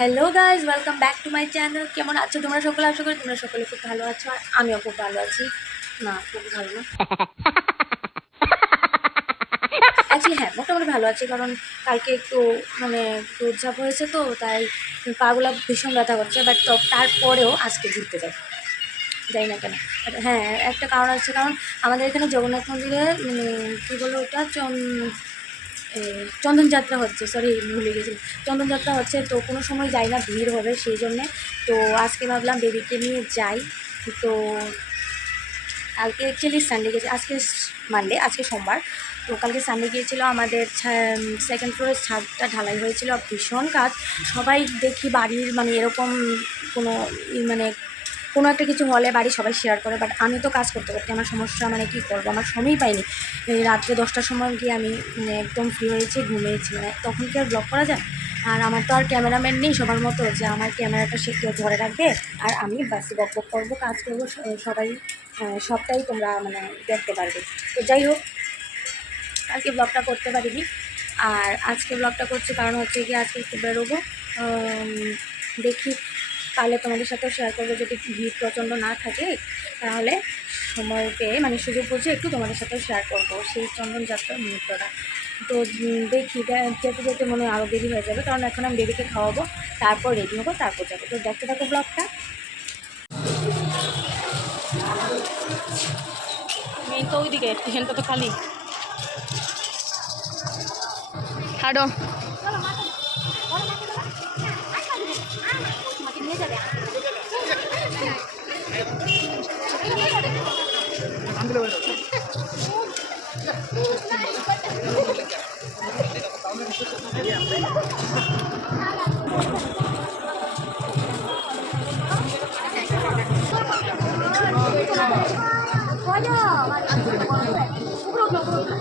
Hello guys, welcome back to my channel. কেমন আছো তোমরা সকলে? আশা করি তোমরা সকলে খুব ভালো আছো, আর আমিও খুব ভালো আছি। না, খুব ভালো না, অ্যাকচুয়ালি হ্যাঁ, মোটামুটি ভালো আছি। কারণ কালকে একটু দৌড়ঝাঁপ হয়েছে, তো তাই পাগুলা ভীষণ ব্যথা করছে। বাট তারপরেও আজকে ঘুরতে যাই না কেন। হ্যাঁ, একটা কারণ আছে। কারণ আমাদের এখানে জগন্নাথ মন্দিরে কী বলবো ওটা চন্দনযাত্রা হচ্ছে, সরি ভুলে গেছি, চন্দনযাত্রা হচ্ছে। তো কোনো সময় যাই না, ভিড় হবে সেই জন্যে। তো আজকে ভাবলাম বেবিকে নিয়ে যাই। তো কালকে অ্যাকচুয়ালি সানডে গেছে, আজকে মানডে, আজকে সোমবার। তো কালকে সানডে গিয়েছিলো। আমাদের সেকেন্ড ফ্লোরের ছাদটা ঢালাই হয়েছিল, ভীষণ কাজ। সবাই দেখি বাড়ির এরকম কোনো কোনো একটা কিছু হলে বাড়ি সবাই শেয়ার করে। বাট আমি তো কাজ করতে করতে আমার সমস্যা, কী করবো, আমার সময়ই পাইনি। এই রাত্রে 10টার সময় গিয়ে আমি একদম ফ্রি হয়েছি, ঘুমিয়েছি। তখন কি আর ব্লগ করা যায়? আর আমার তো আর ক্যামেরাম্যান নেই সবার মতো যে আমার ক্যামেরাটা সে কেউ ধরে রাখবে আর আমি বাসে বক করবো, কাজ করবো, সবাই সবটাই তোমরা দেখতে পারবে। তো যাই হোক, কালকে ব্লগটা করতে পারিনি, আর আজকে ব্লগটা করছি কারণ হচ্ছে কি আজকে একটু বেরোবো। দেখি তাহলে তোমাদের সাথেও শেয়ার করবো। যদি ভিড় প্রচণ্ড না থাকে তাহলে সময় পেয়ে সুযোগ বুঝে একটু তোমাদের সাথেও শেয়ার করবো সেই চন্দনযাত্রার মুহূর্তটা। তো দেখি, যেতে যেতে মনে হয় আরও দেরি হয়ে যাবে, কারণ এখন আমি বেবিকে খাওয়াবো, তারপর রেডি হবো, তারপর যাবো। তো দেখতে থাকো ব্লগটা। মেন তো ওইদিকে, এখানটা তো খালি। হাঁটো।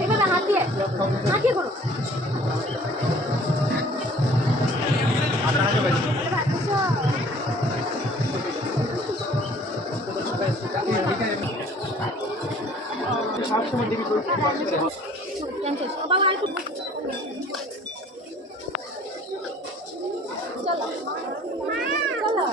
এভাবে হাত দিয়ে করো। সবসময় দেখি বাবা একটু চলো চলো।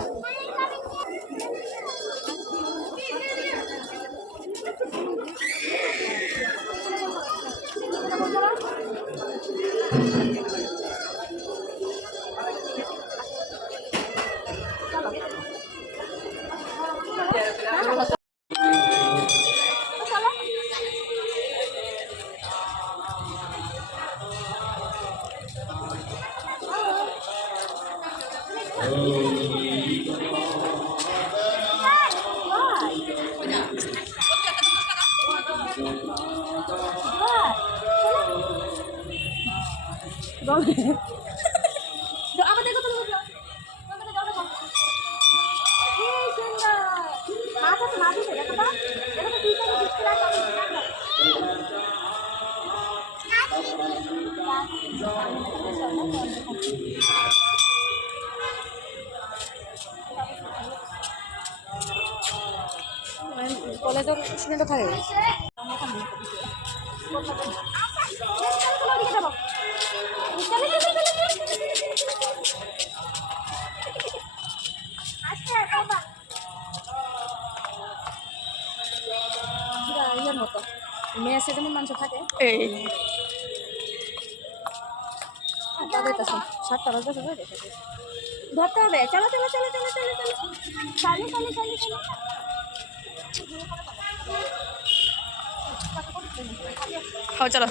আমাদের কথা কলেজের স্টুডেন্টও থাকে। ইয়ের মতো মেসে যেমন মানুষ থাকে এই সাতটা বাজে ধরতে হবে। চলো চলো চলো চলো চলো চলো চালু চালু চালু চালু। হ্যাঁ চলো।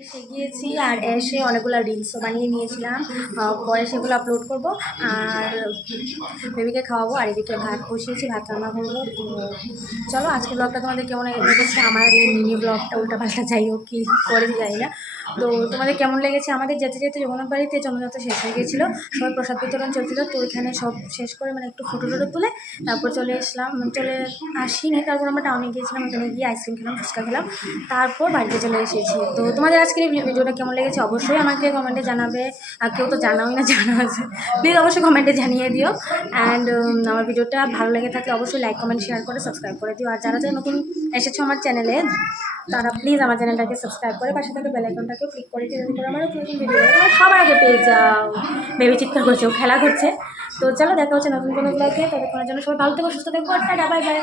এসে গিয়েছি আর এসে অনেকগুলো রিলসও বানিয়ে নিয়েছিলাম, পরে সেগুলো আপলোড করব আর বেবিকে খাওয়াবো। আর এদিকে ভাত বসিয়েছি, ভাত রান্না করবো। তো চলো আজকের ব্লগটা তোমাদের কেমন লেগেছে, আমার এই মিনি ব্লগটা উল্টাপাল্টা যাই হোক কী করেছি যাই না, তো তোমাদের কেমন লেগেছে। আমাদের যেতে যেতে জগন্নাথ বাড়িতে চন্দ্রযাত্রা শেষ হয়ে গিয়েছিলো, সবাই প্রসাদ বিতরণ চলছিল, তো ওইখানে সব শেষ করে মানে একটু ফটো টটো তুলে তারপর চলে আসিনি। তারপর আমরা টাউনে গিয়েছিলাম, ওখানে গিয়ে আইসক্রিম খেলাম, ফুচকা খেলাম, তারপর বাড়িতে চলে এসেছি। তো তোমাদের আজকের এই ভিডিওটা কেমন লেগেছে অবশ্যই আমাকে কমেন্টে জানাবে, আর কেউ তো জানাওই না, জানা আছে প্লিজ অবশ্যই কমেন্টে জানিয়ে দিও। অ্যান্ড আমার ভিডিওটা ভালো লেগে থাকলে অবশ্যই লাইক কমেন্ট শেয়ার করে সাবস্ক্রাইব করে দিও। আর যারা যারা নতুন এসেছো আমার চ্যানেলে তারা প্লিজ আমার চ্যানেলটাকে সাবস্ক্রাইব করে পাশে থেকে বেল আইকনটাকেও ক্লিক করে দিও, যদি করে আমার নতুন ভিডিও তোমরা সবার আগে পেয়ে যাও। বেবি চিৎকার করছে, ও খেলা করছে। তো চলো দেখা হচ্ছে নতুন কোনো ব্লগে, ততক্ষণের জন্য সবাই ভালো থেকো, সুস্থ থেকো, টাটা বাই বাই।